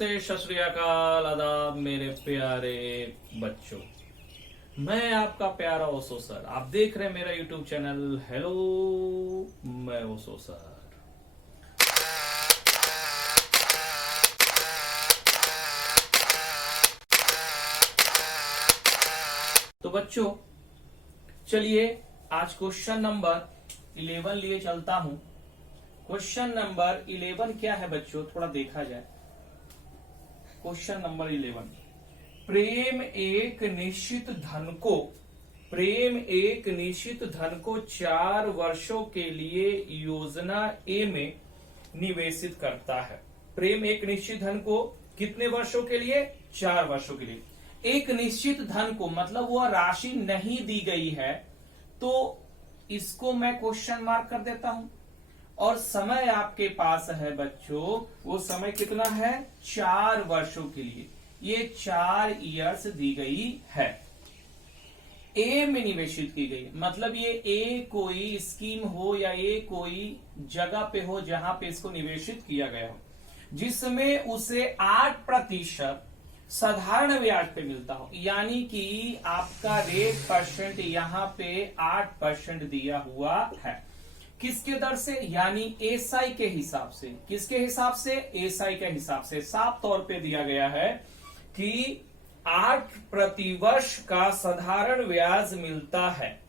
नमस्ते, सत श्री अकाल, आदाब मेरे प्यारे बच्चों। मैं आपका प्यारा ओशो सर। आप देख रहे हैं मेरा यूट्यूब चैनल हेलो मैं ओशो सर। तो बच्चों चलिए आज क्वेश्चन नंबर 11 लिए चलता हूं। क्वेश्चन नंबर 11 क्या है बच्चों, थोड़ा देखा जाए। क्वेश्चन नंबर 11, प्रेम एक निश्चित धन को 4 वर्षों के लिए योजना ए में निवेशित करता है। प्रेम एक निश्चित धन को कितने वर्षों के लिए? 4 वर्षों के लिए। एक निश्चित धन को मतलब वह राशि नहीं दी गई है, तो इसको मैं क्वेश्चन मार्क कर देता हूं। और समय आपके पास है बच्चों, वो समय कितना है? 4 वर्षों के लिए। ये 4 इयर्स दी गई है। ए में निवेशित की गई, मतलब ये ए कोई स्कीम हो या ए कोई जगह पे हो जहां पे इसको निवेशित किया गया हो, जिसमें उसे 8% साधारण ब्याज पे मिलता हो। यानी कि आपका रेट परसेंट यहाँ पे 8% दिया हुआ है। किसके दर से? यानी एसआई के हिसाब से। किसके हिसाब से? एसआई के हिसाब से। साफ तौर पे दिया गया है कि 8 प्रतिवर्ष का साधारण ब्याज मिलता है।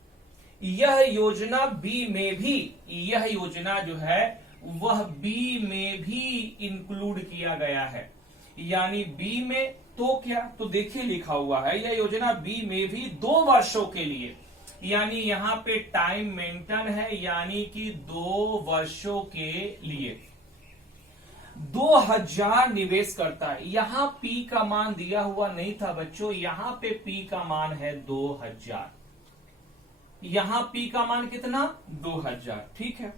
यह योजना बी में भी, यह योजना जो है वह बी में भी इंक्लूड किया गया है। यानी बी में तो क्या, तो देखिए लिखा हुआ है यह योजना बी में भी 2 वर्षों के लिए, यानी यहां पे टाइम मेंटेन है, यानी कि 2 वर्षों के लिए 2000 निवेश करता है। यहां पी का मान दिया हुआ नहीं था बच्चों, यहां पे पी का मान है 2000। यहां पी का मान कितना? 2000, ठीक है।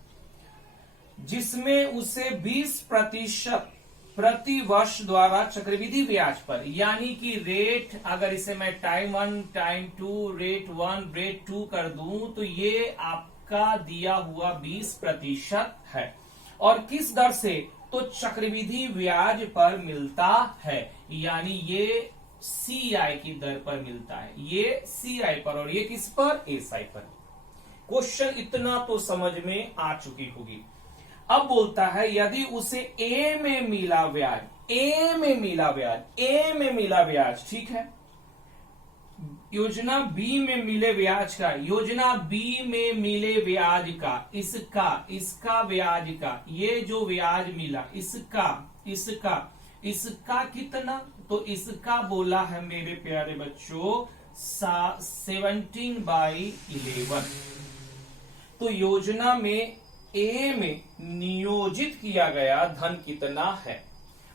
जिसमें उसे 20% प्रति वर्ष द्वारा चक्रवृद्धि ब्याज पर, यानी कि रेट, अगर इसे मैं टाइम 1 टाइम 2 रेट 1 रेट 2 कर दूं तो ये आपका दिया हुआ 20% है। और किस दर से? तो चक्रवृद्धि ब्याज पर मिलता है, यानी ये सीआई की दर पर मिलता है। ये सीआई पर और ये किस पर? एसआई पर। क्वेश्चन इतना तो समझ में आ चुकी होगी। अब बोलता है यदि उसे ए में मिला ब्याज, ए में मिला ब्याज, ठीक है। योजना बी में मिले ब्याज का, योजना बी में मिले ब्याज का, इसका ब्याज का, ये जो ब्याज मिला इसका कितना? तो इसका बोला है मेरे प्यारे बच्चों 17/11। तो योजना में ए में नियोजित किया गया धन कितना है?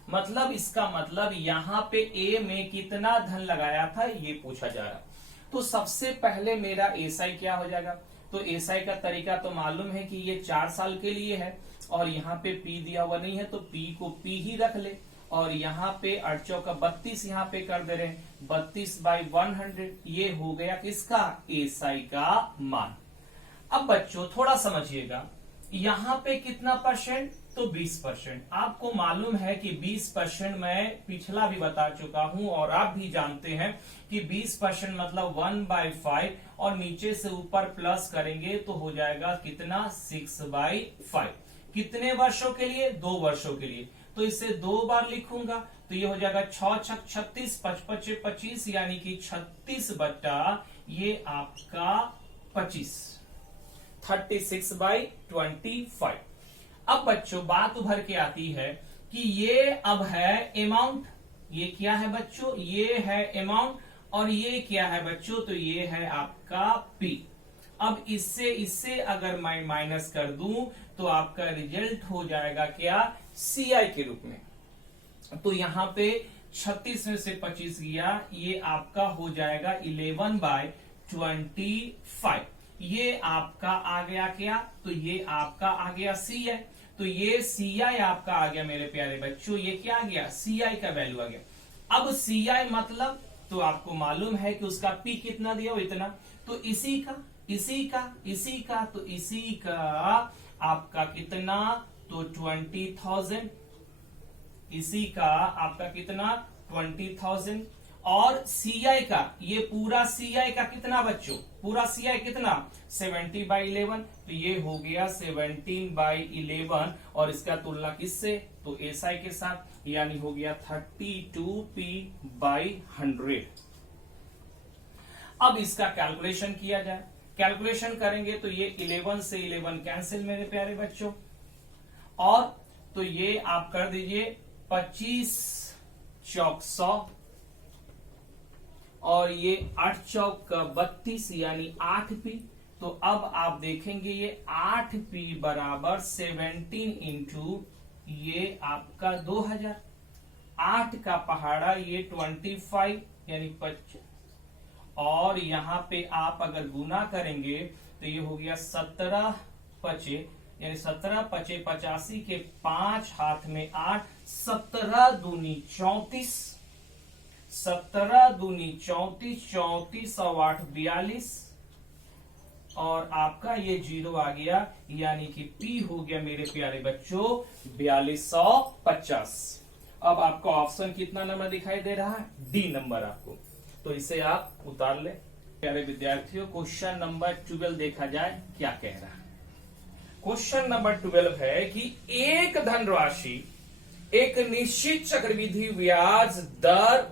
मतलब इसका मतलब यहां पे ए में कितना धन लगाया था ये पूछा जा रहा। तो सबसे पहले मेरा एसआई क्या हो जाएगा? तो एसआई का तरीका तो मालूम है कि ये 4 साल के लिए है और यहाँ पे पी दिया हुआ नहीं है, तो पी को पी ही रख ले। और यहाँ पे 8 चौका 32 यहाँ पे कर दे रहे हैं, 32/100। ये हो गया किसका? एसआई का मान। अब बच्चों थोड़ा समझिएगा, यहां पे कितना परसेंट? तो 20%। आपको मालूम है कि 20% मैं पिछला भी बता चुका हूं और आप भी जानते हैं कि 20% मतलब 1/5 और नीचे से ऊपर प्लस करेंगे तो हो जाएगा कितना? 6/5। कितने वर्षों के लिए? 2 वर्षों के लिए। तो इसे 2 बार लिखूंगा तो ये हो जाएगा 6 छक 36, 55 25, यानी कि 36 बटा ये आपका 25, 36/25। अब बच्चों बात उभर के आती है कि ये अब है अमाउंट। ये क्या है बच्चों? ये है अमाउंट। और ये क्या है बच्चों? तो ये है आपका पी। अब इससे अगर मैं माइनस कर दूं तो आपका रिजल्ट हो जाएगा क्या? सीआई के रूप में। तो यहां पे 36 में से 25 गया, ये आपका हो जाएगा 11/25। ये आपका आ गया क्या? तो ये आपका आ गया सीआई। तो ये सीआई आपका आ गया मेरे प्यारे बच्चों। ये क्या आ गया? सीआई का वैल्यू आ गया। अब सीआई मतलब तो आपको मालूम है कि उसका पी कितना दिया हो, इतना। तो इसी का तो इसी का आपका कितना? तो 20,000 इसी का आपका कितना 20,000। और CI का, ये पूरा CI का कितना बच्चों, पूरा CI कितना 70/11, तो ये हो गया 17/11। और इसका तुलना किससे, तो SI के साथ, यानी हो गया 32P/100। अब इसका कैलकुलेशन किया जाए। कैलकुलेशन करेंगे तो ये 11 से 11 कैंसिल मेरे प्यारे बच्चों, और तो ये आप कर दीजिए 25 चौक 100, और ये 8 चौक 32 यानी 8P। तो अब आप देखेंगे ये 8P बराबर 17 इंटू ये आपका 2000, 8 का पहाड़ा ये 25 यानी 25, और यहां पे आप अगर गुना करेंगे तो ये हो गया 17 पचे यानी 17 पचे 85 के 5 हाथ में 8, 17 दूनी 34, 17 दूनी 34, 34 और 8 42, और आपका ये 0 आ गया, यानी कि P हो गया मेरे प्यारे बच्चों 4250। अब आपका ऑप्शन कितना नंबर दिखाई दे रहा है, D नंबर आपको, तो इसे आप उतार ले। प्यारे विद्यार्थियों, क्वेश्चन नंबर 12 देखा जाए क्या कह रहा है। क्वेश्चन नंबर 12 है कि एक धनराशि एक निश्चित चक्रवृद्धि ब्याज दर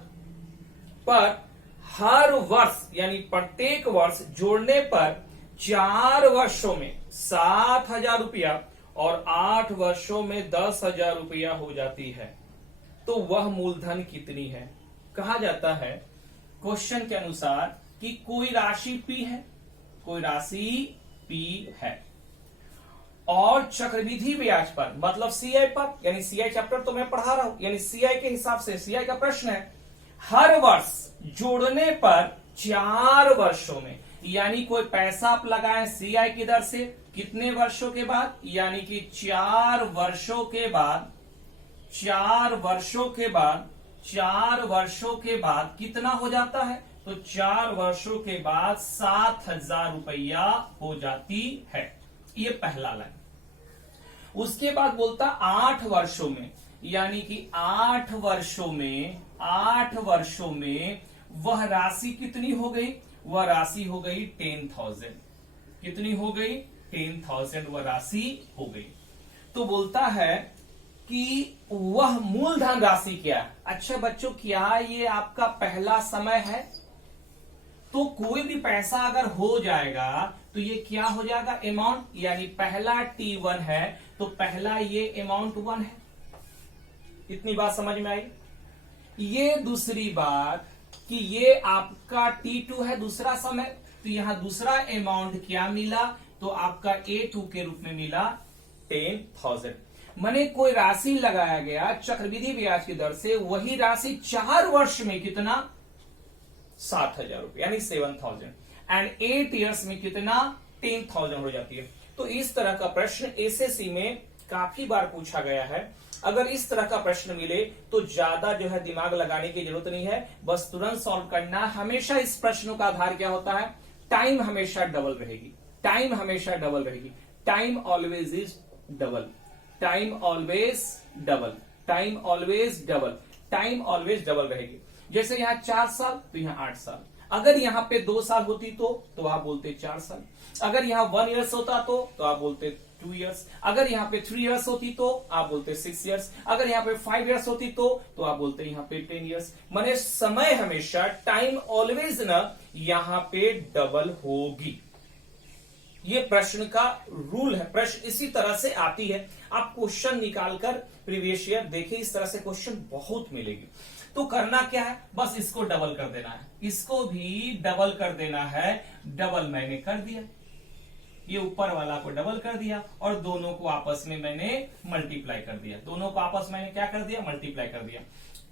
पर हर वर्ष यानी प्रत्येक वर्ष जोड़ने पर 4 वर्षों में 7,000 रुपया और 8 वर्षों में 10,000 रुपया हो जाती है, तो वह मूलधन कितनी है। कहा जाता है क्वेश्चन के अनुसार कि कोई राशि P है, कोई राशि P है, और चक्रवृद्धि ब्याज पर मतलब CI पर, यानी CI चैप्टर तो मैं पढ़ा रहा हूं, यानी CI के हिसाब से CI का प्रश्न है, हर वर्ष जोड़ने पर 4 वर्षों में, यानी कोई पैसा आप लगाएं CI की दर से कितने वर्षों के बाद, यानी कि 4 वर्षों के बाद, 4 वर्षों के बाद, 4 वर्षों के बाद कितना हो जाता है, तो 4 वर्षों के बाद 7,000 रुपया हो जाती है। ये पहला लाइन। उसके बाद बोलता 8 वर्षों में, यानी कि 8 वर्षों में, 8 वर्षों में वह राशि कितनी हो गई, वह राशि हो गई 10,000। कितनी हो गई, 10,000 वह राशि हो गई। तो बोलता है कि वह मूलधन राशि क्या है। अच्छा बच्चों, क्या ये आपका पहला समय है, तो कोई भी पैसा अगर हो जाएगा तो ये क्या हो जाएगा, अमाउंट, यानी पहला T1 है तो पहला ये अमाउंट 1 है। इतनी बात समझ में आई। ये दूसरी बात कि ये आपका T2 है, दूसरा समय, तो यहां दूसरा अमाउंट क्या मिला, तो आपका A2 के रूप में मिला 10,000। माने कोई राशि लगाया गया चक्रवृद्धि ब्याज की दर से, वही राशि 4 वर्ष में कितना 7,000 रुपये यानी 7,000, एंड 8 ईयर्स में कितना 10,000 हो जाती है। तो इस तरह का प्रश्न एसएससी में काफी बार पूछा गया है। अगर इस तरह का प्रश्न मिले तो ज्यादा जो है दिमाग लगाने की जरूरत नहीं है, बस तुरंत सॉल्व करना। हमेशा इस प्रश्नों का आधार क्या होता है, टाइम हमेशा डबल रहेगी, टाइम हमेशा डबल रहेगी, time always is double, time always double, time always double, time always double रहेगी। जैसे यहाँ 4 साल तो यहाँ 8 साल, अगर यहाँ पे 2 साल होती तो आप बोलते 4 साल, अगर यहाँ 1 ईयर्स होता तो आप बोलते 2 ईयर्स, अगर यहाँ पे 3 ईयर्स होती तो आप बोलते 6 ईयर्स, अगर यहाँ पे 5 ईयर्स होती तो आप बोलते यहाँ पे 10 ईयर्स। माने समय हमेशा, टाइम ऑलवेज ना यहाँ पे डबल होगी। ये प्रश्न का रूल है, प्रश्न इसी तरह से आती है। आप क्वेश्चन निकालकर प्रीवियस ईयर देखिए, इस तरह से क्वेश्चन बहुत मिलेगी। तो करना क्या है, बस इसको डबल कर देना है, इसको भी डबल कर देना है। डबल मैंने कर दिया, ये ऊपर वाला को डबल कर दिया और दोनों को आपस में मैंने मल्टीप्लाई कर दिया, दोनों को आपस में मैंने क्या कर दिया, मल्टीप्लाई कर दिया।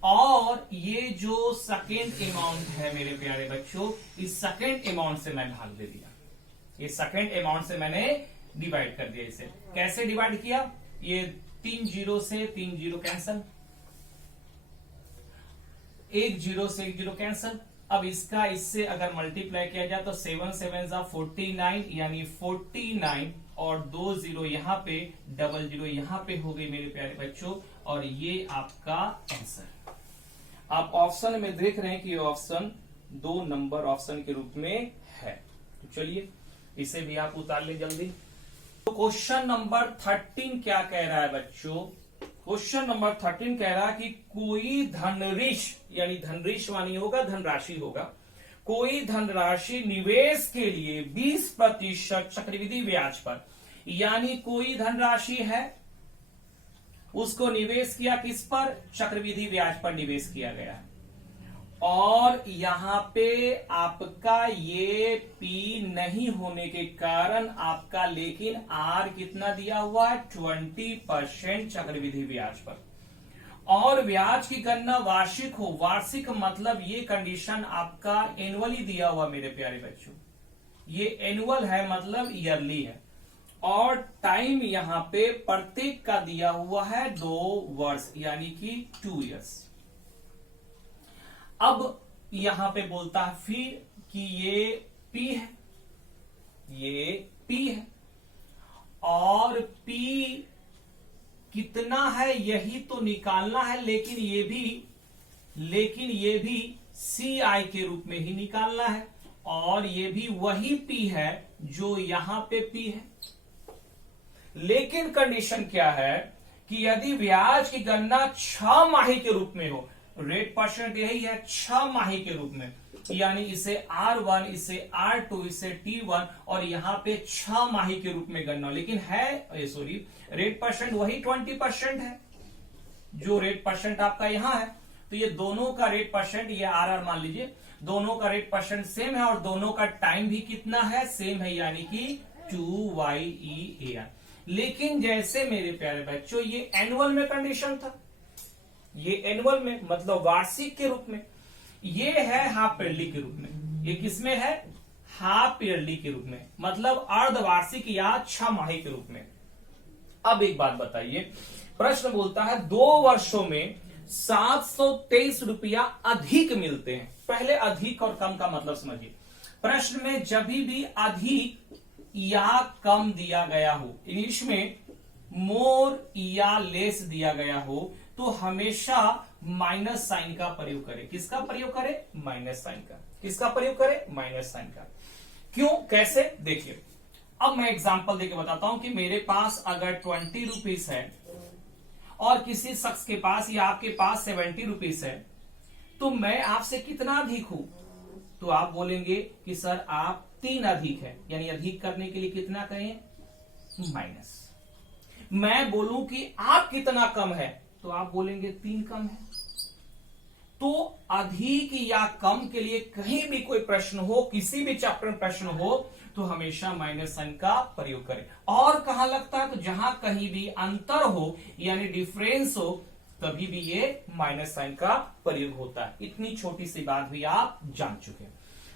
और ये जो सेकेंड अमाउंट है मेरे प्यारे बच्चों, इस सेकेंड अमाउंट से मैं भाग दे दिया, ये सेकेंड अमाउंट से मैंने डिवाइड कर दिया। इसे कैसे डिवाइड किया, ये 3 जीरो से 3 जीरो कैंसल, 1 जीरो से 1 जीरो कैंसल। अब इसका इससे अगर मल्टीप्लाई किया जाए तो 7 7 49 यानी 49 और 2 जीरो यहाँ पे, डबल जीरो यहाँ पे हो गई मेरे प्यारे बच्चों, और ये आपका आंसर। आप ऑप्शन में देख रहे हैं कि ये ऑप्शन 2 नंबर ऑप्शन के रूप में है। तो चलिए इसे भी आप उतार ले जल्दी। तो क्वेश्चन नंबर 13 क्या कह रहा है बच्चों? क्वेश्चन नंबर 13 कह रहा है कि कोई धनऋष, यानी धनऋष मानी होगा धनराशि होगा, कोई धनराशि निवेश के लिए 20% चक्रवृद्धि ब्याज पर, यानी कोई धनराशि है उसको निवेश किया किस पर? चक्रवृद्धि ब्याज पर निवेश किया गया है। और यहां पे आपका ये पी नहीं होने के कारण आपका लेकिन आर कितना दिया हुआ है? 20% चक्रवृद्धि ब्याज पर। और ब्याज की गणना वार्षिक हो, वार्षिक मतलब ये कंडीशन आपका एनुअली दिया हुआ मेरे प्यारे बच्चों, ये एनुअल है मतलब ईयरली है। और टाइम यहां पे प्रत्येक का दिया हुआ है 2 वर्ष यानी कि 2 इयर्स। अब यहां पे बोलता है फिर कि ये पी है, ये पी है, और पी कितना है यही तो निकालना है, लेकिन ये भी सी आई के रूप में ही निकालना है। और ये भी वही पी है जो यहां पे पी है। लेकिन कंडीशन क्या है कि यदि ब्याज की गणना 6 माही के रूप में हो, रेट परसेंट यही है 6 माही के रूप में, यानी इसे R1, इसे R2, इसे T1 और यहां पे 6 माही के रूप में गणना, लेकिन है सॉरी रेट परसेंट वही 20% है जो रेट परसेंट आपका यहां है। तो ये दोनों का रेट परसेंट, ये RR मान लीजिए, दोनों का रेट परसेंट सेम है और दोनों का टाइम भी कितना है? सेम है, यानी कि 2YEAR। लेकिन जैसे मेरे प्यारे बच्चों ये एनुअल में कंडीशन था, ये एनुअल में मतलब वार्षिक के रूप में, ये है हाफ ईयरली के रूप में। ये किसमें है? हाफ ईयरली के रूप में, मतलब अर्धवार्षिक या 6 माही के रूप में। अब एक बात बताइए, प्रश्न बोलता है 2 वर्षों में 723 रुपया अधिक मिलते हैं। पहले अधिक और कम का मतलब समझिए। प्रश्न में जब भी अधिक या कम दिया गया हो, इंग्लिश में मोर या लेस दिया गया हो, तो हमेशा माइनस साइन का प्रयोग करें। किसका प्रयोग करें? माइनस साइन का। किसका प्रयोग करें? माइनस साइन का। क्यों? कैसे? देखिए, अब मैं एग्जांपल देके बताता हूं कि मेरे पास अगर 20 रुपीज है और किसी शख्स के पास या आपके पास 70 रुपीज है, तो मैं आपसे कितना अधिक हूं? तो आप बोलेंगे कि सर आप 3 अधिक है, यानी अधिक करने के लिए कितना करें? माइनस। मैं बोलूं कि आप कितना कम है, तो आप बोलेंगे 3 कम है। तो अधिक या कम के लिए कहीं भी कोई प्रश्न हो, किसी भी चैप्टर में प्रश्न हो, तो हमेशा माइनस साइन का प्रयोग करें। और कहां लगता है? तो जहां कहीं भी अंतर हो यानी डिफरेंस हो, तभी भी ये माइनस साइन का प्रयोग होता है। इतनी छोटी सी बात भी आप जान चुके हैं।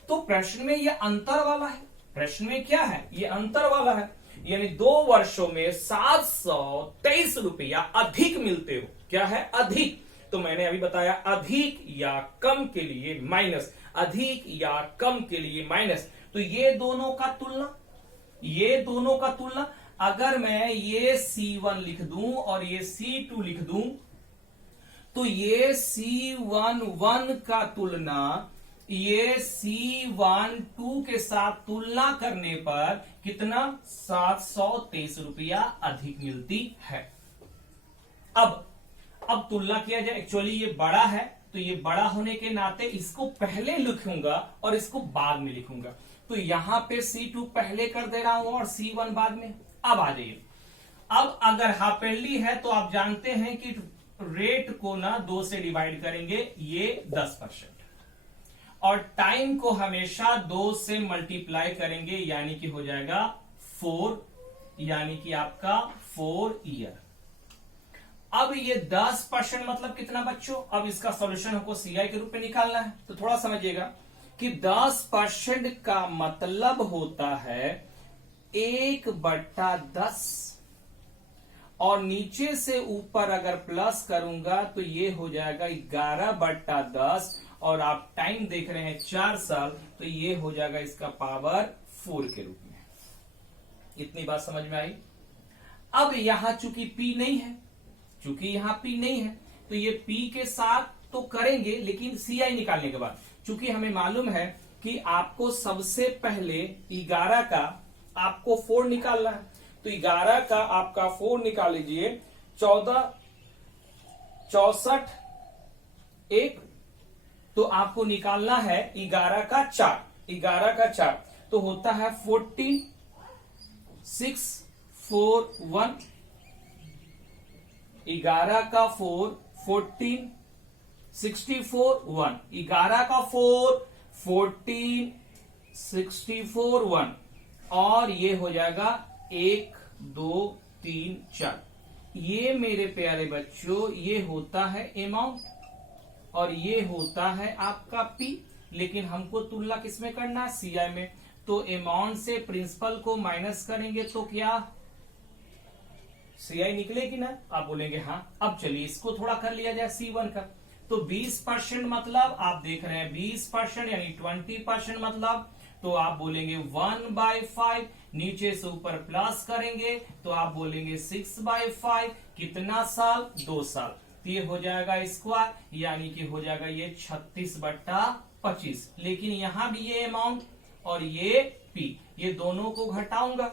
तो प्रश्न में ये अंतर वाला है। प्रश्न में क्या है? ये अंतर वाला है, यानी 2 वर्षों में 723 रुपया अधिक मिलते हो। क्या है? अधिक। तो मैंने अभी बताया अधिक या कम के लिए माइनस, अधिक या कम के लिए माइनस। तो ये दोनों का तुलना, ये दोनों का तुलना, अगर मैं ये C1 लिख दूं और ये C2 लिख दूं, तो ये C11 का तुलना ये C12 के साथ तुलना करने पर कितना? 723 रुपया अधिक मिलती है। अब तुलना किया जाए। एक्चुअली ये बड़ा है, तो ये बड़ा होने के नाते इसको पहले लिखूंगा और इसको बाद में लिखूंगा। तो यहां पे C2 पहले कर दे रहा हूं और C1 बाद में। अब आ जाइए, अब अगर हाफ ईयरली है तो आप जानते हैं कि रेट को ना 2 से डिवाइड करेंगे, ये 10%, और टाइम को हमेशा 2 से मल्टीप्लाई करेंगे, यानी कि हो जाएगा 4, यानी कि आपका 4 ईयर। अब ये 10% मतलब कितना बच्चों? अब इसका सॉल्यूशन हमको सीआई के रूप में निकालना है। तो थोड़ा समझिएगा कि 10% का मतलब होता है 1/10, और नीचे से ऊपर अगर प्लस करूंगा तो ये हो जाएगा 11/10, और आप टाइम देख रहे हैं 4 साल, तो ये हो जाएगा इसका पावर 4 के रूप में। इतनी बात समझ में आई? अब यहां चूंकि P नहीं है, चूंकि यहाँ पी नहीं है तो ये पी के साथ तो करेंगे, लेकिन सीआई निकालने के बाद चूंकि हमें मालूम है कि आपको सबसे पहले 11 का आपको 4 निकालना है, तो 11 का आपका 4 निकाल लीजिए, 14 64 1, तो आपको निकालना है 11 का 4, 11 का 4 तो होता है 14 6 4 1, 11 का 4 14 64 1, 11 का 4 14 64 1, और ये हो जाएगा 1 2 3 4। ये मेरे प्यारे बच्चों ये होता है अमाउंट और ये होता है आपका पी, लेकिन हमको तुलना किसमें करना है? सीआई में। तो अमाउंट से प्रिंसिपल को माइनस करेंगे तो क्या सीआई निकलेगी ना? आप बोलेंगे हाँ। अब चलिए इसको थोड़ा कर लिया जाए C1 का। तो 20% मतलब आप देख रहे हैं 20% यानी 20% मतलब, तो आप बोलेंगे 1/5, नीचे से ऊपर प्लस करेंगे तो आप बोलेंगे 6/5, कितना साल? 2 साल। तो ये हो जाएगा स्क्वायर, यानी कि हो जाएगा ये 36/25। लेकिन यहां भी ये अमाउंट और ये पी, ये दोनों को घटाऊंगा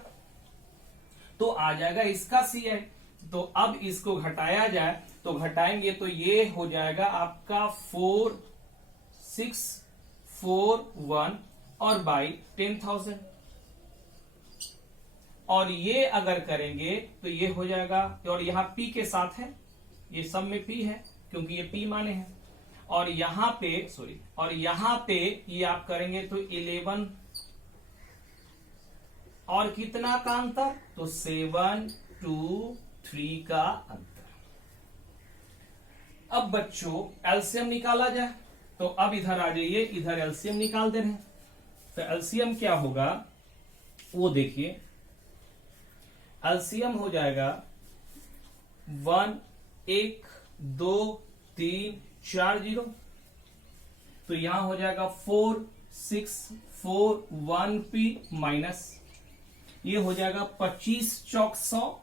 तो आ जाएगा इसका सीआई। तो अब इसको घटाया जाए तो घटाएंगे तो ये हो जाएगा आपका 4 6 4 1 और बाई 10,000, और ये अगर करेंगे तो ये हो जाएगा, और यहां पी के साथ है, ये सब में पी है क्योंकि ये पी माने हैं, और यहां पे सॉरी, और यहां पे ये आप करेंगे तो 11 और कितना का अंतर? तो 7 2 3 का अंतर। अब बच्चों एलसीएम निकाला जाए, तो अब इधर आ जाइए, इधर एलसीएम निकाल दे रहे हैं। तो एलसीएम क्या होगा वो देखिए, एलसीएम हो जाएगा 1 1 2 3 4 0, तो यहां हो जाएगा 4 6 4 1 पी माइनस, ये हो जाएगा 25 चौक 100,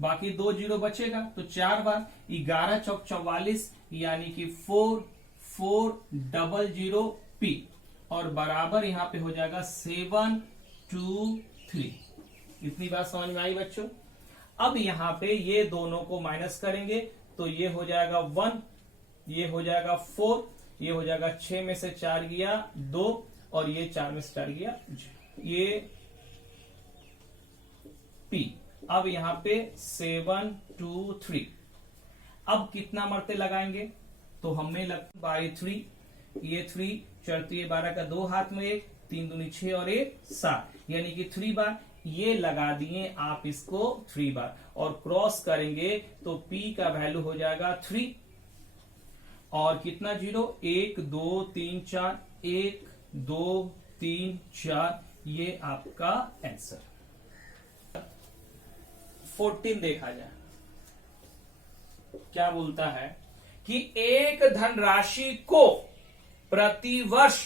बाकी 2 जीरो बचेगा तो 4 बार 11 चौक 44, यानी कि 4 4 00 पी, और बराबर यहां पे हो जाएगा 7 2 3। इतनी बात समझ में आई बच्चों? अब यहां पे ये दोनों को माइनस करेंगे तो ये हो जाएगा 1, ये हो जाएगा 4, ये हो जाएगा 6 में से 4 गया 2, और ये 4 में से 4 गया ये पी। अब यहां पे 7 2 3, अब कितना मरते लगाएंगे? तो हमें लगता बाई 3, ये 3 चढ़ती है 12 का 2 हाथ में 1, 3 दूनी 6 और 1 7, यानी कि 3 बार ये लगा दिए आप इसको 3 बार, और क्रॉस करेंगे तो P का वैल्यू हो जाएगा 3, और कितना जीरो? 1 2 3 4, 1 2 3 4, ये आपका आंसर। 14 देखा जाए क्या बोलता है कि एक धनराशि को प्रतिवर्ष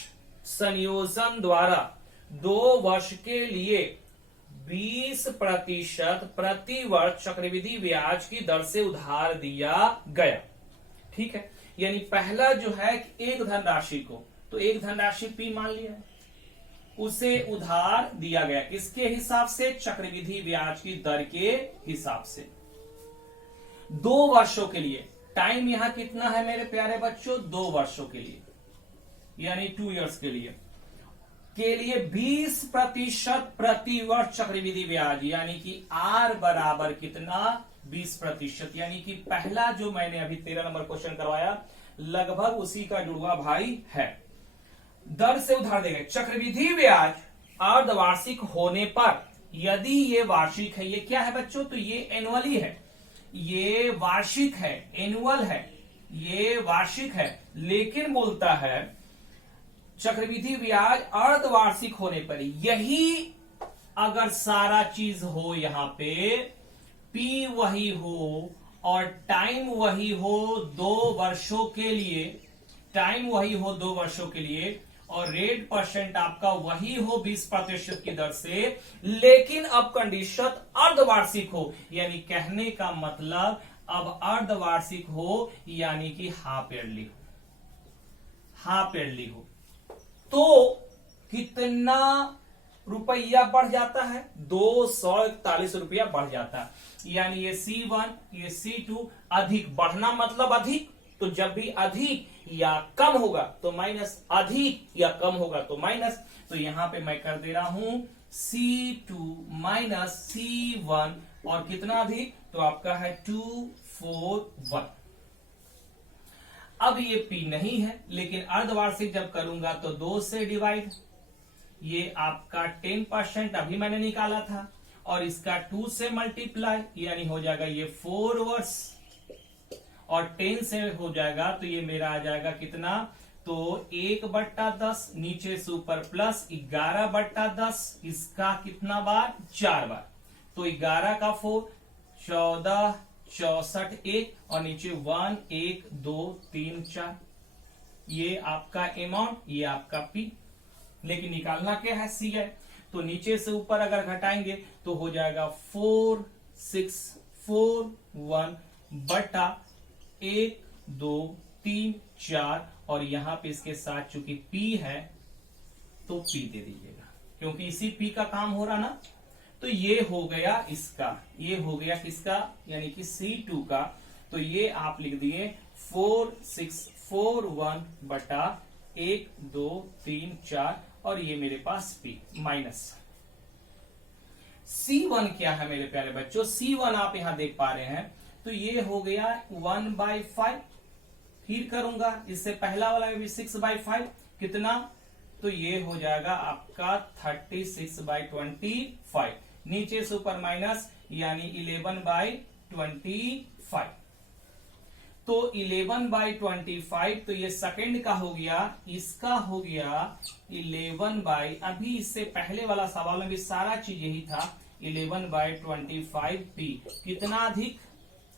संयोजन द्वारा 2 वर्ष के लिए 20% प्रति वर्ष चक्रवृद्धि ब्याज की दर से उधार दिया गया। ठीक है, यानी पहला जो है एक धनराशि को, तो एक धनराशि पी मान लिया है, उसे उधार दिया गया किसके हिसाब से? चक्रवृद्धि ब्याज की दर के हिसाब से 2 वर्षों के लिए। टाइम यहां कितना है मेरे प्यारे बच्चों? 2 वर्षों के लिए, यानी 2 इयर्स के लिए 20% प्रति वर्ष चक्रवृद्धि ब्याज, यानी कि आर बराबर कितना? 20%, यानी कि पहला जो मैंने अभी 13 नंबर क्वेश्चन करवाया लगभग उसी का जुड़वा भाई है। दर से उधार देंगे चक्रवृद्धि ब्याज अर्धवार्षिक होने पर, यदि ये वार्षिक है, ये क्या है बच्चों? तो ये एनुअली है, ये वार्षिक है, एनुअल है, ये वार्षिक है, लेकिन बोलता है चक्रवृद्धि ब्याज अर्धवार्षिक होने पर, यही अगर सारा चीज हो, यहां पे पी वही हो और टाइम वही हो 2 वर्षों के लिए, टाइम वही हो 2 वर्षों के लिए, और रेट परसेंट आपका वही हो 20% की दर से, लेकिन अब कंडीशन अर्धवार्षिक हो, यानी कहने का मतलब अब अर्धवार्षिक हो यानी कि हाफ ईयरली हो, हाफ ईयरली हो तो कितना रुपया बढ़ जाता है? 241 रुपया बढ़ जाता है। यानी ये C1 ये C2 अधिक, बढ़ना मतलब अधिक, तो जब भी अधिक या कम होगा तो माइनस, अधिक या कम होगा तो माइनस। तो यहां पे मैं कर दे रहा हूं C2 माइनस C1 और कितना अधिक? तो आपका है 241। अब ये P नहीं है, लेकिन अर्धवार्षिक जब करूंगा तो 2 से डिवाइड, ये आपका 10% अभी मैंने निकाला था, और इसका 2 से मल्टीप्लाई यानी हो जाएगा ये 4 वर्ष, और 10 से हो जाएगा तो ये मेरा आ जाएगा कितना? तो 1/10, नीचे से ऊपर प्लस 11/10, इसका कितना बार? 4 बार। तो 11 का 4, 14, 64 1, और नीचे 1 1 2 3 4, ये आपका अमाउंट, ये आपका P। लेकिन निकालना क्या है? C है। तो नीचे से ऊपर अगर घटाएंगे तो हो जाएगा 4641 बटा 1 2 3 4, और यहां पे इसके साथ चूंकि P है तो P दे दीजिएगा, क्योंकि इसी P का काम हो रहा ना। तो ये हो गया इसका, ये हो गया किसका? यानी कि C2 का। तो ये आप लिख दिए 4641 बटा 1 2 3 4, और ये मेरे पास P माइनस। C1 क्या है मेरे प्यारे बच्चों? C1 आप यहां देख पा रहे हैं, तो ये हो गया 1/5। फिर करूंगा इससे पहला वाला भी 6/5, कितना? तो ये हो जाएगा आपका 36/25, नीचे से ऊपर माइनस यानी 11/25। तो 11/25, तो ये सेकंड का हो गया, इसका हो गया 11 अभी इससे पहले वाला सवाल में भी सारा चीज यही था, 11/25P कितना अधिक?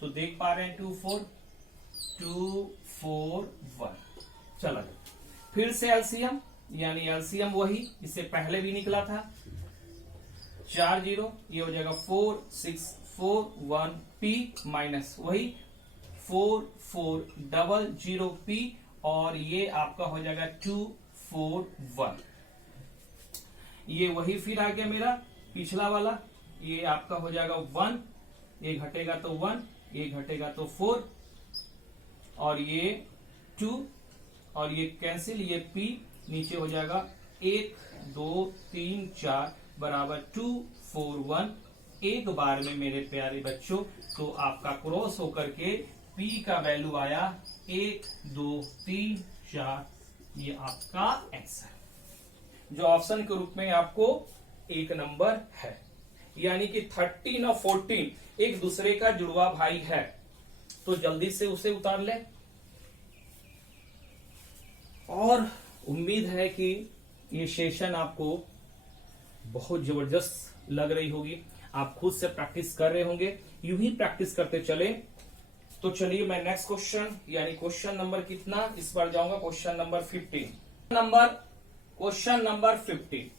तो देख पा रहे हैं 241। चलो फिर से एलसीएम, यानी एलसीएम वही इससे पहले भी निकला था, 4 0, ये हो जाएगा 4641P माइनस वही 4400P, और ये आपका हो जाएगा 241। ये वही फिर आ गया मेरा पिछला वाला, ये आपका हो जाएगा 1, ये घटेगा तो 1, ये घटेगा तो 4, और ये 2, और ये कैंसिल, ये P नीचे हो जाएगा 1 2 3 4 बराबर 241 एक बार में मेरे प्यारे बच्चों। तो आपका क्रॉस होकर के P का वैल्यू आया 1 2 3 4, ये आपका आंसर, जो ऑप्शन के रूप में आपको 1 नंबर है। यानी कि 13 और 14 एक दूसरे का जुड़वा भाई है, तो जल्दी से उसे उतार ले। और उम्मीद है कि ये सेशन आपको बहुत जबरदस्त लग रही होगी, आप खुद से प्रैक्टिस कर रहे होंगे, यूं ही प्रैक्टिस करते चले। तो चलिए मैं नेक्स्ट क्वेश्चन, यानी क्वेश्चन नंबर कितना, इस बार जाऊंगा क्वेश्चन नंबर 15। क्वेश्चन नंबर 15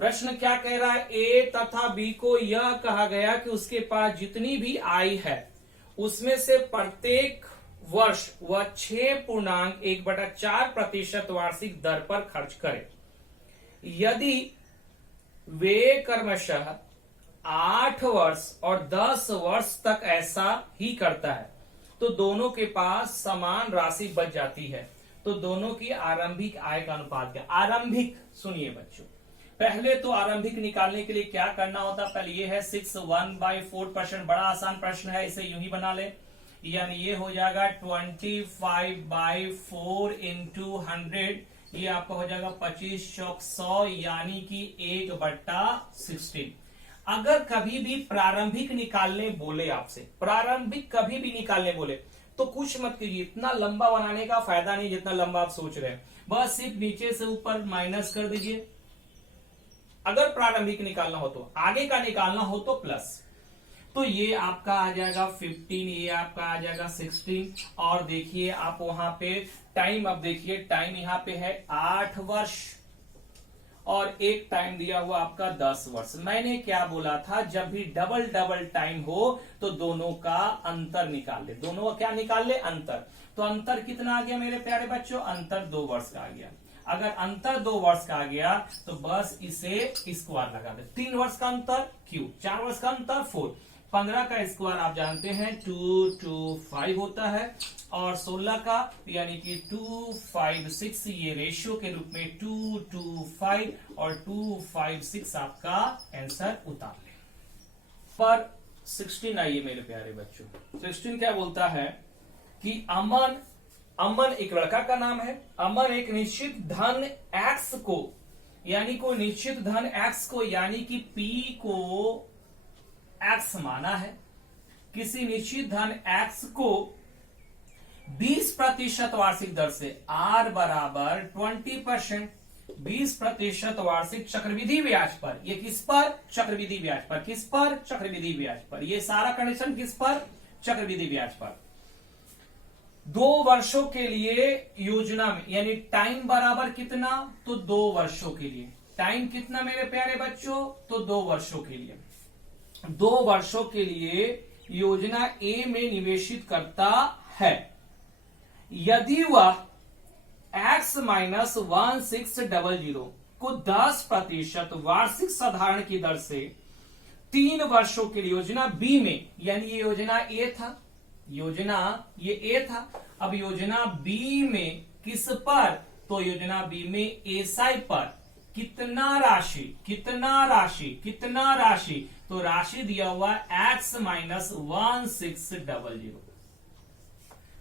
प्रश्न क्या कह रहा है? ए तथा बी को यह कहा गया कि उसके पास जितनी भी आय है उसमें से प्रत्येक वर्ष वह 6.1/4% वार्षिक दर पर खर्च करे। यदि वे क्रमशः 8 वर्ष और 10 वर्ष तक ऐसा ही करता है तो दोनों के पास समान राशि बच जाती है। तो दोनों की आरंभिक आय का अनुपात क्या? आरंभिक, सुनिए बच्चों, पहले तो आरंभिक निकालने के लिए क्या करना होता? पहले ये है 6 1/4%, बड़ा आसान प्रश्न है, इसे यूं ही बना ले। यानी ये हो जाएगा 25/4 इंटू 100, ये आपका हो जाएगा 25 चौक 100, यानी कि 1/16। अगर कभी भी प्रारंभिक निकालने बोले आपसे, प्रारंभिक कभी भी निकालने बोले तो कुछ मत कीजिए, इतना लंबा बनाने का फायदा नहीं जितना लंबा आप सोच रहे हैं, बस सिर्फ नीचे से ऊपर माइनस कर दीजिए। अगर प्रारंभिक निकालना हो तो, आगे का निकालना हो तो प्लस। तो ये आपका आ जाएगा 15, ये आपका आ जाएगा 16, और देखिए आप वहां पे टाइम, अब देखिए टाइम यहाँ पे है 8 वर्ष, और एक टाइम दिया हुआ आपका 10 वर्ष। मैंने क्या बोला था, जब भी डबल डबल टाइम हो तो दोनों का अंतर निकाल ले। दोनों का क्या निकाल ले, अंतर। तो अंतर कितना आ गया मेरे प्यारे बच्चों, अंतर 2 वर्ष का आ गया। अगर अंतर 2 वर्ष का आ गया तो बस इसे स्क्वायर लगा दे। 3 वर्ष का अंतर क्यू, 4 वर्ष का अंतर 4, 15 का स्क्वायर आप जानते हैं 2 2 5 होता है, और 16 का यानी कि 2 5 6, ये रेशियो के रूप में 2 2 5 और 2 5 6 आपका आंसर उतार ले। पर 16 आइए मेरे प्यारे बच्चों। 16 क्या बोलता है कि अमन एक लड़का का नाम है। अमन एक निश्चित धन एक्स को, यानी कोई निश्चित धन एक्स को, यानी कि पी को एक्स माना है, किसी निश्चित धन एक्स को 20% वार्षिक दर से, आर बराबर 20%, 20% वार्षिक चक्रवृद्धि ब्याज पर। ये किस पर, चक्रवृद्धि ब्याज पर। किस पर, चक्रवृद्धि ब्याज पर। ये सारा कंडीशन किस पर, चक्रवृद्धि ब्याज पर। 2 वर्षों के लिए योजना में, यानी टाइम बराबर कितना, तो 2 वर्षों के लिए। टाइम कितना मेरे प्यारे बच्चों, तो 2 वर्षों के लिए। 2 वर्षों के लिए योजना ए में निवेशित करता है, यदि वह x माइनस 1600 को 10% वार्षिक साधारण की दर से 3 वर्षों के लिए योजना बी में, यानी ये योजना ए था, योजना ये ए था, अब योजना बी में किस पर, तो योजना बी में एसआई पर कितना राशि, कितना राशि, कितना राशि, तो राशि दिया हुआ x माइनस 1600,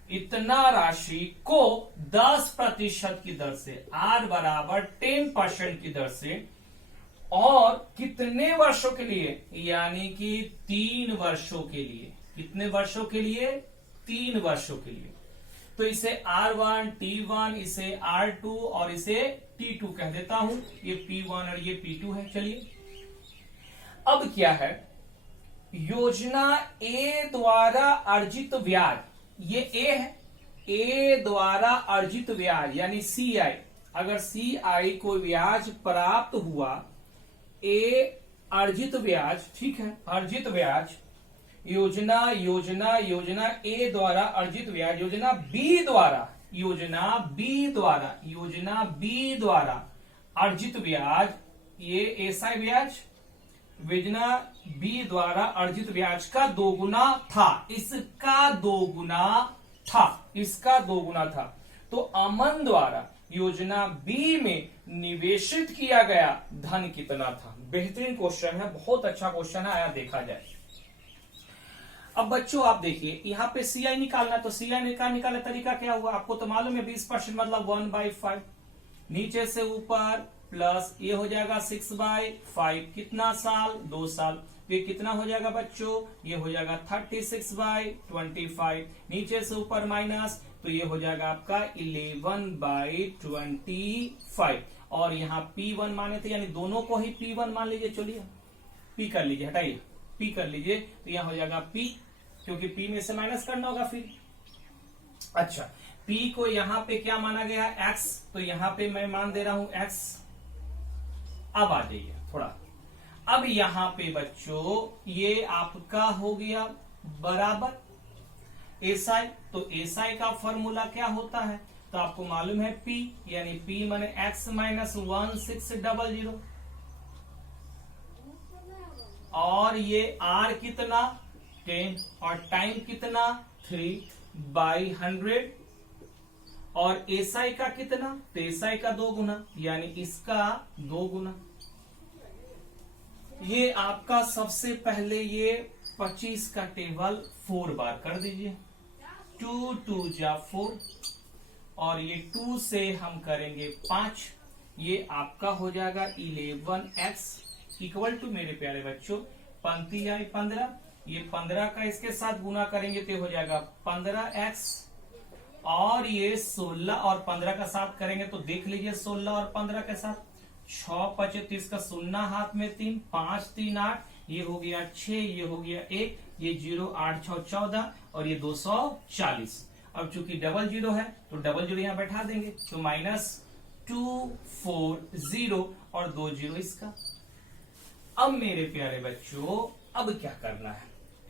इतना राशि को 10% की दर से, r बराबर 10% की दर से, और कितने वर्षों के लिए, यानी कि 3 वर्षों के लिए। कितने वर्षों के लिए, 3 वर्षों के लिए। तो इसे R1 T1, इसे R2 और इसे T2 कह देता हूं। ये P1 और ये P2 है। चलिए अब क्या है, योजना ए द्वारा अर्जित ब्याज, ये ए है, ए द्वारा अर्जित ब्याज यानी CI, अगर CI को ब्याज प्राप्त हुआ, ए अर्जित ब्याज, ठीक है, अर्जित ब्याज, योजना ए द्वारा अर्जित ब्याज, योजना बी द्वारा, योजना बी द्वारा अर्जित ब्याज, ये एसआई ब्याज, योजना बी द्वारा अर्जित ब्याज का 2 गुना था, इसका 2 गुना था। तो अमन द्वारा योजना बी में निवेशित किया गया धन कितना था। बेहतरीन क्वेश्चन है, बहुत अच्छा क्वेश्चन है, आया देखा जाए। अब बच्चों आप देखिए, यहाँ पे CI निकालना, तो CI निकालने तरीका क्या हुआ, आपको तो मालूम है 20% मतलब 1/5, नीचे से ऊपर प्लस ये हो जाएगा 6/5, कितना साल, 2 साल। ये कितना हो जाएगा बच्चों, ये हो जाएगा 36/25, नीचे से ऊपर माइनस, तो ये हो जाएगा आपका 11/25, और यहाँ P1 माने थे, यानी दोनों को ही P1 मान लीजिए। चलिए P कर लीजिए, हटाइए P कर लीजिए, तो यहाँ हो जाएगा P, क्योंकि P में से माइनस करना होगा फिर। अच्छा, P को यहाँ पे क्या माना गया है, X, तो यहाँ पे मैं मान दे रहा हूं X। अब आ जाइए थोड़ा, अब यहाँ पे बच्चों ये आपका हो गया बराबर एसआई, तो एसआई का फॉर्मूला क्या होता है, तो आपको मालूम है P, यानी P माने x माइनस 1600, और ये R कितना 10, और टाइम कितना 3/100, और एसआई का कितना, तो एसआई का 2 गुना, यानी इसका 2 गुना। ये आपका सबसे पहले ये 25 का टेबल 4 बार कर दीजिए, 2 2 जा 4, और ये 2 से हम करेंगे 5, ये आपका हो जाएगा 11x इक्वल टू, मेरे प्यारे बच्चों, पंक्ति आई 15, ये 15 का इसके साथ गुना करेंगे तो हो जाएगा 15x, और ये 16 और 15 का साथ करेंगे तो देख लीजिए 16 और 15 के साथ 6 5 30 का 0 हाथ में 3, 5 3 8, ये हो गया 6, ये हो गया 1, ये 0 8 6 14, और ये 240। अब चूंकि डबल 0 है तो डबल 0 यहाँ बैठा देंगे, तो -240, और 2 जीरो इसका। अब मेरे प्यारे बच्चों अब क्या करना है,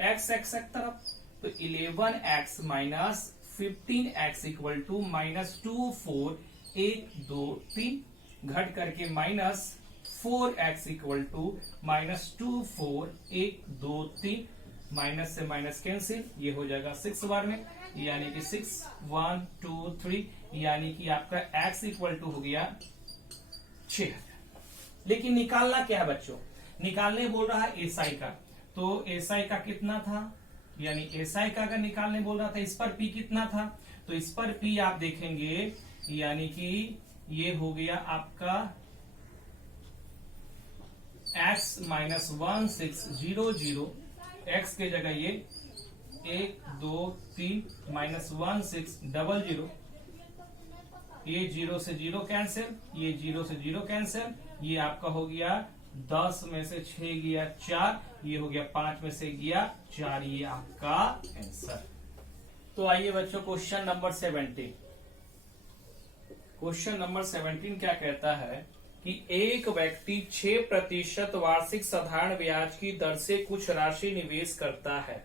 x x एक तरफ, तो 11x minus 15x equal to -2 4 1 2 3 घट करके -4x इक्वल टू -2 4 1 2 3 माइनस से माइनस कैंसिल, ये हो जाएगा 6 बार में, यानी कि 6 1 2 3, यानी कि आपका x इक्वल टू हो गया 6। लेकिन निकालना क्या है बच्चों, निकालने बोल रहा है एसआई का, तो एसआई का कितना था, यानी एसआई का अगर निकालने बोल रहा था, इस पर पी कितना था, तो इस पर पी आप देखेंगे यानी कि ये हो गया आपका x माइनस 1600, x के जगह ये 1 2 3 माइनस 1600, ये 0 से 0 कैंसिल, ये 0 से 0 कैंसिल, ये आपका हो गया 10 में से 6 गया 4, ये हो गया 5 में से गया 4, ये आपका आंसर। तो आइए बच्चों क्वेश्चन नंबर 17। क्वेश्चन नंबर 17 क्या कहता है कि एक व्यक्ति 6% वार्षिक साधारण ब्याज की दर से कुछ राशि निवेश करता है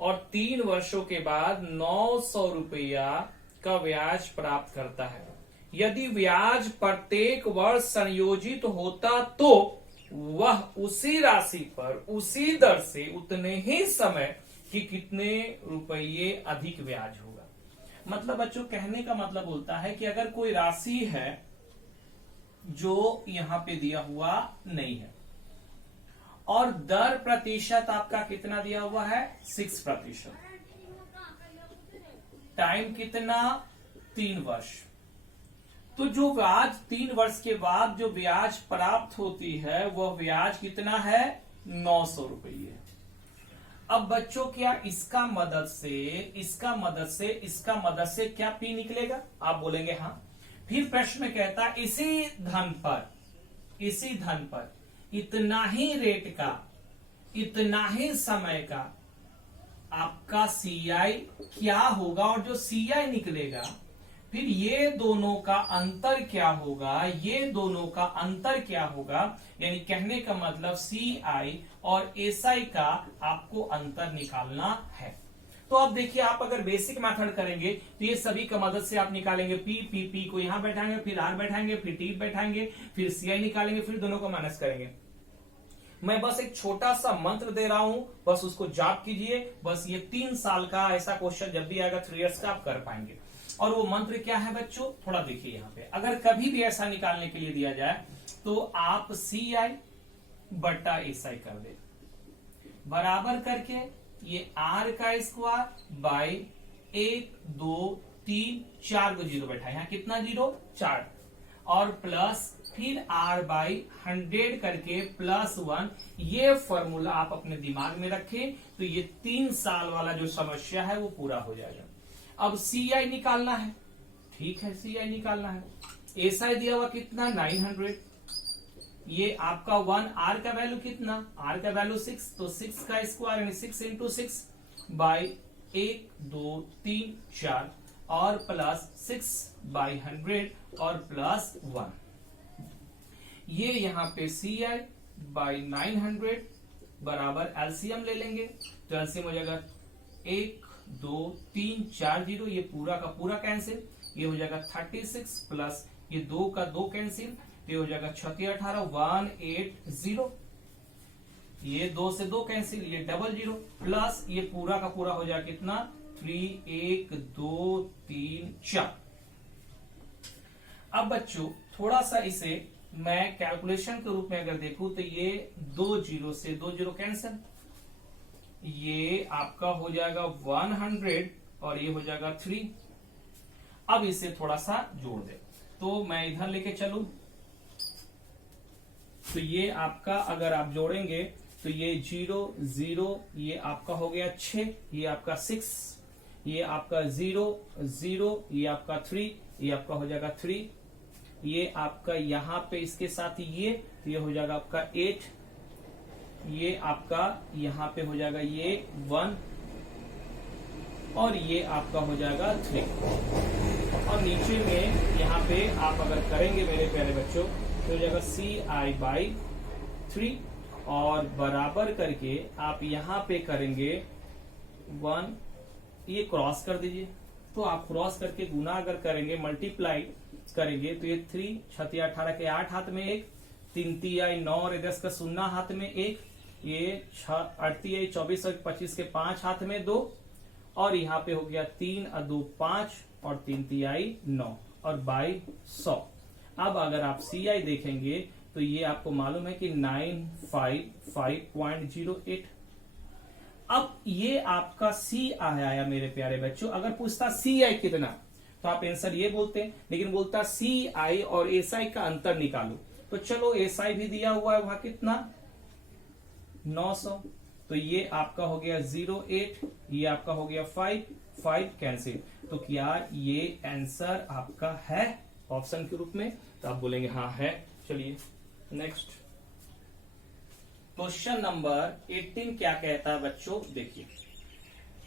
और 3 वर्षों के बाद 900 रुपया का ब्याज प्राप्त करता है। यदि ब्याज प्रत्येक वर्ष संयोजित होता तो वह उसी राशि पर उसी दर से उतने ही समय कि कितने रुपये अधिक ब्याज होगा। मतलब बच्चों कहने का मतलब बोलता है कि अगर कोई राशि है जो यहां पे दिया हुआ नहीं है और दर प्रतिशत आपका कितना दिया हुआ है 6%, टाइम कितना 3 वर्ष, तो जो ब्याज 3 वर्ष के बाद जो ब्याज प्राप्त होती है वह ब्याज कितना है 900 रुपये। अब बच्चों क्या इसका मदद से क्या पी निकलेगा, आप बोलेंगे हाँ। फिर प्रश्न में कहता इसी धन पर इतना ही रेट का इतना ही समय का आपका सीआई क्या होगा, और जो सीआई निकलेगा फिर ये दोनों का अंतर क्या होगा, यानी कहने का मतलब सीआई और एसआई का आपको अंतर निकालना है। तो अब देखिए आप अगर बेसिक मेथड करेंगे तो ये सभी का मदद से आप निकालेंगे, पी को यहां बैठाएंगे, फिर आर बैठाएंगे, फिर टी बैठाएंगे, फिर सीआई निकालेंगे, फिर दोनों को माइनस करेंगे। मैं बस एक छोटा सा मंत्र दे रहा हूं, बस उसको जाप कीजिए। बस ये 3 साल का ऐसा क्वेश्चन जब भी आएगा 3 इयर्स का आप कर पाएंगे। और वो मंत्र क्या है बच्चों, थोड़ा देखिए यहाँ पे, अगर कभी भी ऐसा निकालने के लिए दिया जाए तो आप सी आई बट्टा एस आई कर दे, बराबर करके ये आर का स्क्वायर बाई 1 2 3 4 को 0 बैठा, यहाँ कितना 0 4, और प्लस फिर r बाई 100 करके +1। ये फॉर्मूला आप अपने दिमाग में रखें तो ये 3 साल वाला जो समस्या है वो पूरा हो जाएगा। अब सी आई निकालना है, ठीक है, सी आई निकालना है। एस आई दिया हुआ कितना 900, ये आपका 1, आर का वैल्यू कितना, आर का वैल्यू 6, तो 6 का स्क्वायर यानी 6 × 6 बाई 1 2 3 4 और प्लस 6 बाई 100 और प्लस 1। ये यहाँ पे सी आई बाई 900 बराबर एलसीएम ले लेंगे, तो एलसीएम हो जाएगा 1 2 3 4 0, ये पूरा का पूरा कैंसिल, ये हो जाएगा 36 प्लस ये 2 का 2 कैंसिल, ये हो जाएगा 36 18 180, ये 2 से 2 कैंसिल, ये 00 प्लस ये पूरा का पूरा हो जाएगा कितना 3 1 2 3 4। अब बच्चों थोड़ा सा इसे मैं कैलकुलेशन के रूप में अगर देखूं तो ये 2 0 से 2 0 कैंसिल, ये आपका हो जाएगा 100 और ये हो जाएगा 3। अब इसे थोड़ा सा जोड़ दे, तो मैं इधर लेके चलूं तो ये आपका अगर आप जोड़ेंगे तो ये 0 0, ये आपका हो गया 6, ये आपका 6, ये आपका 0 0, ये आपका 3, ये आपका हो जाएगा 3, ये आपका यहाँ पे इसके साथ ये हो जाएगा आपका 8, ये आपका यहाँ पे हो जाएगा ये 1 और ये आपका हो जाएगा 3। और नीचे में यहाँ पे आप अगर करेंगे मेरे प्यारे बच्चों तो हो जाएगा CI/3 और बराबर करके आप यहां पे करेंगे 1, ये क्रॉस कर दीजिए। तो आप क्रॉस करके गुना अगर करेंगे, मल्टीप्लाई करेंगे, तो ये 3 6 18 के 8 हाथ में 1, 3 3 9 और 10 का 0 हाथ में 1, ये 6 8 24 और 25 के 5 हाथ में 2, और यहाँ पे हो गया 3 और 2 5 और 3 3 9 और बाई 100। अब अगर आप CI देखेंगे तो ये आपको मालूम है कि 955.08। अब ये आपका CI आया मेरे प्यारे बच्चों। अगर पूछता CI कितना तो आप आंसर ये बोलते हैं, लेकिन बोलता CI और SI का अंतर निकालो। तो चलो SI भी दिया हुआ है वहां कितना 900, तो ये आपका हो गया 08, ये आपका हो गया 5 कैंसिल। तो क्या ये आंसर आपका है ऑप्शन के रूप में? तो आप बोलेंगे हाँ है। चलिए नेक्स्ट क्वेश्चन नंबर 18 क्या कहता है बच्चों, देखिए।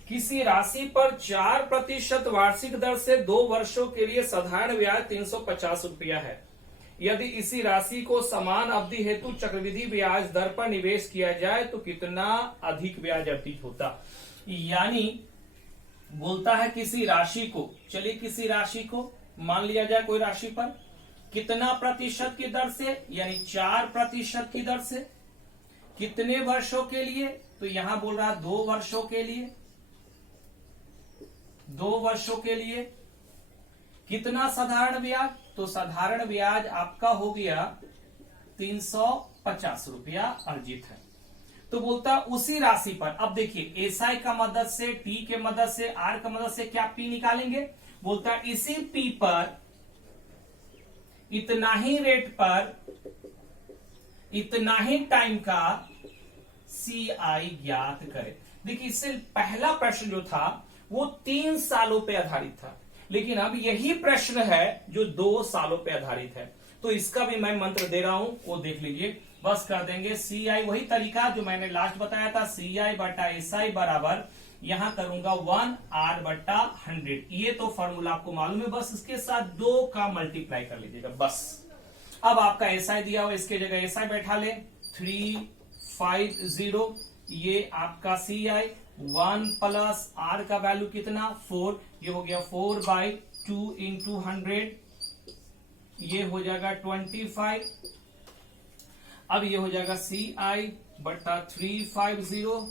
किसी राशि पर 4% वार्षिक दर से 2 वर्षों के लिए साधारण ब्याज 350 रुपया है। यदि इसी राशि को समान अवधि हेतु चक्रवृद्धि ब्याज दर पर निवेश किया जाए तो कितना अधिक ब्याज अर्जित होता। यानी बोलता है किसी राशि को, चलिए किसी राशि को मान लिया जाए कोई राशि पर कितना प्रतिशत की दर से, यानी 4% की दर से, कितने वर्षों के लिए, तो यहां बोल रहा 2 वर्षों के लिए, 2 वर्षों के लिए। कितना साधारण ब्याज, तो साधारण ब्याज आपका हो गया 350 रुपया अर्जित है। तो बोलता उसी राशि पर, अब देखिए SI का मदद से, T के मदद से, R का मदद से क्या P निकालेंगे। बोलता इसी P पर इतना ही रेट पर इतना ही टाइम का CI ज्ञात करें। देखिए इससे पहला प्रश्न जो था वो 3 सालों पे आधारित था, लेकिन अब यही प्रश्न है जो 2 सालों पे आधारित है। तो इसका भी मैं मंत्र दे रहा हूं, वो देख लीजिए। बस कर देंगे CI, वही तरीका जो मैंने लास्ट बताया था, CI/SI बराबर यहां करूंगा 1R/100। ये तो फॉर्मूला आपको मालूम है, बस इसके साथ 2 का मल्टीप्लाई कर लीजिएगा बस। अब आपका SI दिया हुआ, इसके जगह SI बैठा ले 350, ये आपका CI 1 प्लस R का वैल्यू कितना 4, ये हो गया 4/2 इंटू 100, ये हो जाएगा 25। अब ये हो जाएगा CI/350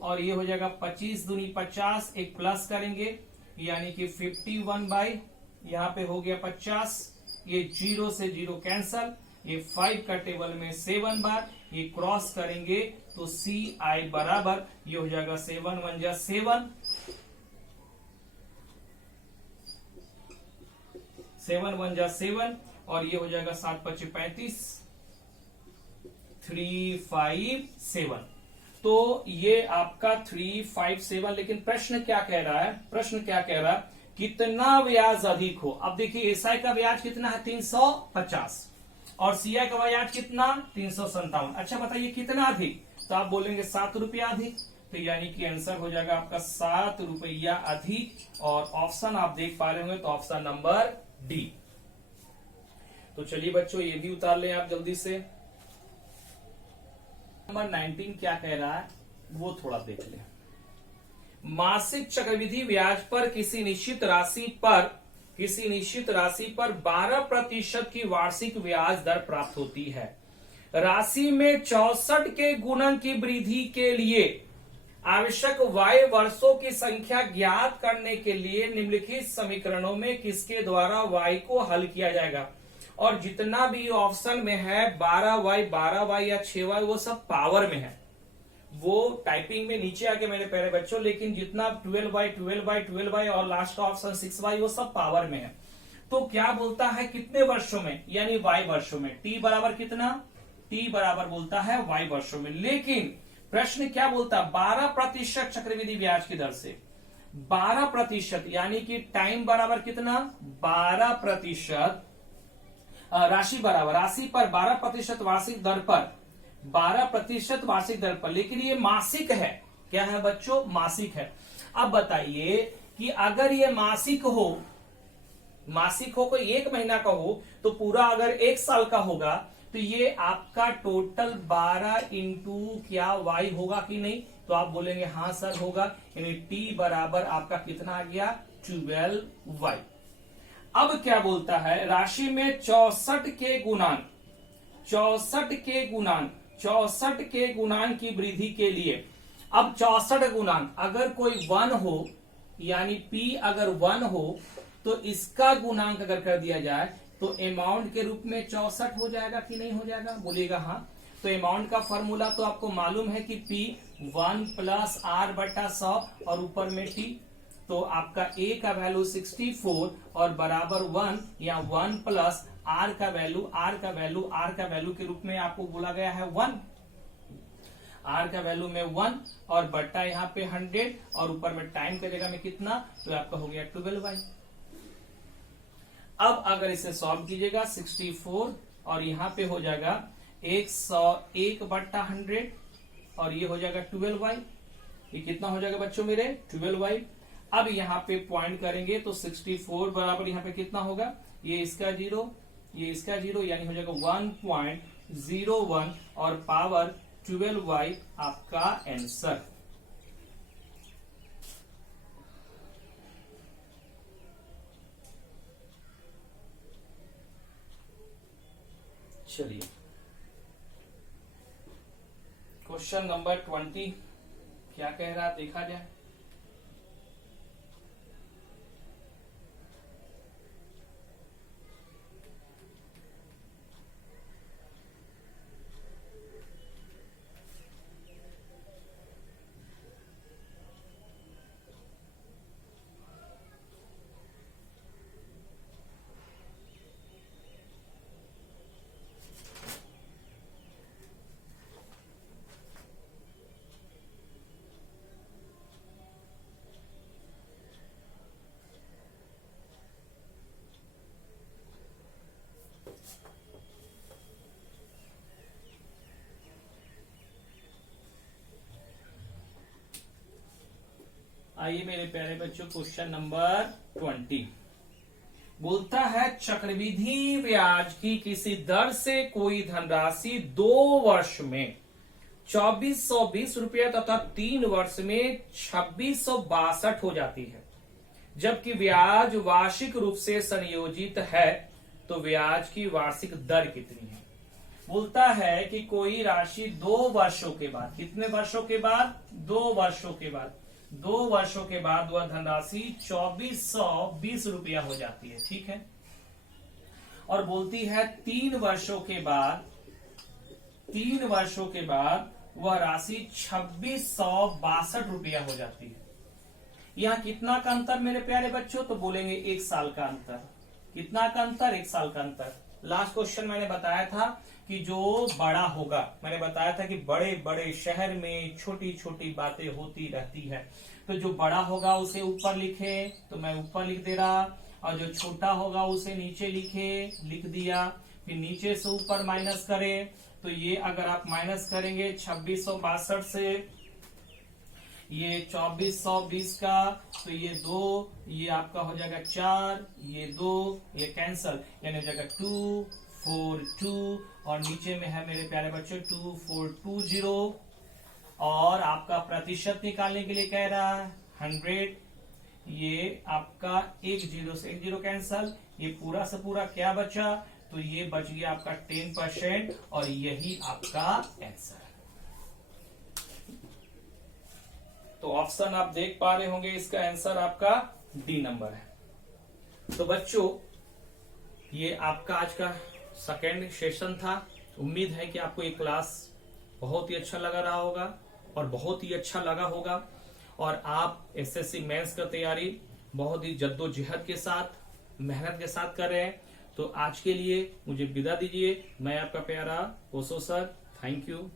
और ये हो जाएगा 25 दूनी 50, एक प्लस करेंगे यानी कि 51 यहाँ पे हो गया 50, ये 0 से 0 कैंसल, ये 5 का टेबल में 7 बार, ये क्रॉस करेंगे तो CI बराबर ये हो जाएगा 7 1 जा 7, 7 1 जा 7 और ये हो जाएगा 7 5 35, 357। तो ये आपका 357। लेकिन प्रश्न क्या कह रहा है, प्रश्न क्या कह रहा है, कितना ब्याज अधिक हो। अब देखिए SI का ब्याज कितना है 350 और CI का ब्याज कितना 357। अच्छा बताइए कितना अधिक, तो आप बोलेंगे 7 रुपया अधिक। तो यानी कि आंसर हो जाएगा आपका 7 रुपया अधिक। और ऑप्शन आप देख पा रहे होंगे तो ऑप्शन नंबर डी। तो चलिए बच्चों ये भी उतार लें आप जल्दी से। नंबर 19 क्या कह रहा है वो थोड़ा देख लें। मासिक चक्रवृद्धि ब्याज पर किसी निश्चित राशि पर 12% की वार्षिक ब्याज दर प्राप्त होती है। राशि में 64 के गुणन की वृद्धि के लिए आवश्यक y वर्षों की संख्या ज्ञात करने के लिए निम्नलिखित समीकरणों में किसके द्वारा y को हल किया जाएगा। और जितना भी ऑप्शन में है 12y या 6y वो सब पावर में है, वो टाइपिंग में नीचे आके मेरे प्यारे बच्चों, लेकिन जितना 12y और लास्ट का ऑप्शन 6y वो सब पावर में है। तो क्या बोलता है कितने वर्षों में, यानी y वर्षों में। t बराबर कितना, t बराबर बोलता है y वर्षों में। लेकिन प्रश्न क्या बोलता है 12% चक्रवृद्धि ब्याज की दर से, 12% यानी कि टाइम बराबर कितना 12%, राशि बराबर राशि पर 12% वार्षिक दर पर, 12% वार्षिक दर पर। लेकिन ये मासिक है, क्या है बच्चों मासिक है। अब बताइए कि अगर ये मासिक हो मासिक हो कोई 1 महीना का हो तो पूरा अगर 1 साल का होगा तो ये आपका टोटल 12 इंटू क्या वाई होगा कि नहीं, तो आप बोलेंगे हाँ सर होगा, यानी टी बराबर आपका कितना आ गया 12 वाई। अब क्या बोलता है, राशि में 64 के गुणांक 64 के गुणांक की वृद्धि के लिए, अब 64 गुणांक अगर कोई 1 हो यानी p अगर 1 हो तो इसका गुणांक अगर कर दिया जाए तो अमाउंट के रूप में 64 हो जाएगा कि नहीं हो जाएगा, बोलिएगा हाँ। तो अमाउंट का फॉर्मूला तो आपको मालूम है कि p 1 प्लस r बटा 100 और ऊपर में t, तो आपका a का वैल्यू 64 और बराबर 1 या 1 प्लस r का वैल्यू के रूप में आपको बोला गया है 1, r का वैल्यू में 1 और बट्टा यहाँ पे 100 और ऊपर में टाइम का जगह में कितना, तो आपका हो गया 12y। अब अगर इसे सॉल्व कीजिएगा 64 और यहाँ पे हो जाएगा 101 बट्टा 100 और ये हो जाएगा 12y। ये कितना हो जाएगा बच्चों मेरे 12y। अब यहाँ पे पॉइंट करेंगे तो 64 बराबर यहाँ पे कितना होगा, ये इसका 0 ये इसका 0 यानी हो जाएगा 1.01 और पावर 12y आपका आंसर। चलिए क्वेश्चन नंबर 20 क्या कह रहा है देखा जाए। आइए मेरे प्यारे बच्चों क्वेश्चन नंबर 20 बोलता है चक्रवृद्धि ब्याज की किसी दर से कोई धनराशि 2 वर्ष में 2420 रुपया तथा 3 वर्ष में 2662 हो जाती है, जबकि ब्याज वार्षिक रूप से संयोजित है तो ब्याज की वार्षिक दर कितनी है। बोलता है कि कोई राशि 2 वर्षों के बाद, कितने वर्षों के बाद 2 वर्षों के बाद, 2 वर्षों के बाद वह धनराशि 2420 रुपया हो जाती है, ठीक है। और बोलती है 3 वर्षों के बाद, 3 वर्षों के बाद वह राशि 2662 रुपया हो जाती है। यहाँ कितना का अंतर मेरे प्यारे बच्चों, तो बोलेंगे 1 साल का अंतर। कितना का अंतर, 1 साल का अंतर। लास्ट क्वेश्चन मैंने बताया था कि जो बड़ा होगा, मैंने बताया था कि बड़े बड़े शहर में छोटी छोटी बातें होती रहती है, तो जो बड़ा होगा उसे ऊपर लिखे तो मैं ऊपर लिख दे रहा, और जो छोटा होगा उसे नीचे लिख दिया, फिर नीचे से ऊपर माइनस करे, तो ये अगर आप माइनस करेंगे 2662 से ये 2420 का, तो ये 2, ये आपका हो जाएगा 4, ये 2, ये कैंसल, यानी हो जाएगा 242 और नीचे में है मेरे प्यारे बच्चों 2420 और आपका प्रतिशत निकालने के लिए कह रहा है 100, ये आपका 1 0 से 1 0 कैंसल, ये पूरा से पूरा क्या बचा, तो ये बच गया आपका 10% और यही आपका आंसर है। तो ऑप्शन आप देख पा रहे होंगे, इसका आंसर आपका डी नंबर है। तो बच्चों ये आपका आज का सेकेंड सेशन था। उम्मीद है कि आपको ये क्लास बहुत ही अच्छा लगा रहा होगा और बहुत ही अच्छा लगा होगा, और आप एसएससी मेंस का तैयारी बहुत ही जद्दोजहद के साथ, मेहनत के साथ कर रहे हैं। तो आज के लिए मुझे विदा दीजिए। मैं आपका प्यारा ओशो सर, थैंक यू।